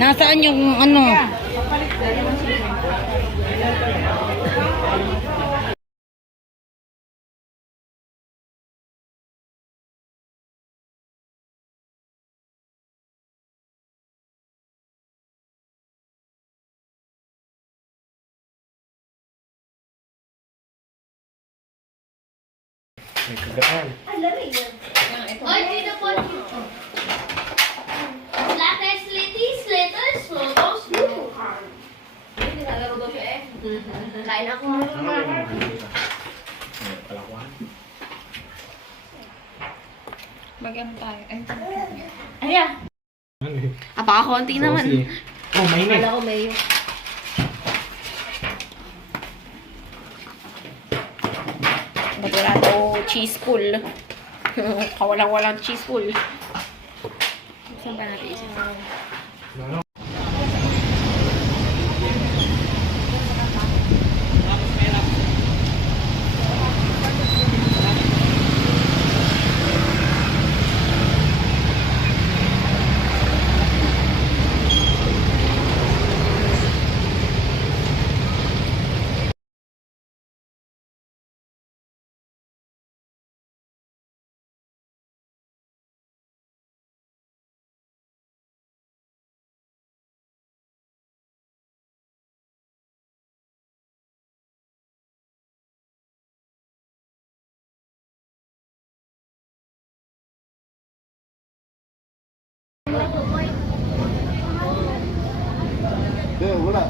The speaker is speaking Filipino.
Nasaan yung ano? May kagaan. Oy, dito po. Lattes, litis, letters, photos. Hindi nalaro daw siya eh. Kain ako. Bagyan tayo. Ayan. Apaka-konti naman. Oh, mainit. Kala ko may yung... Ba't wala daw cheese pool? Kawalang-walang cheese pool. Saan ba natin isa? Ano? Wala.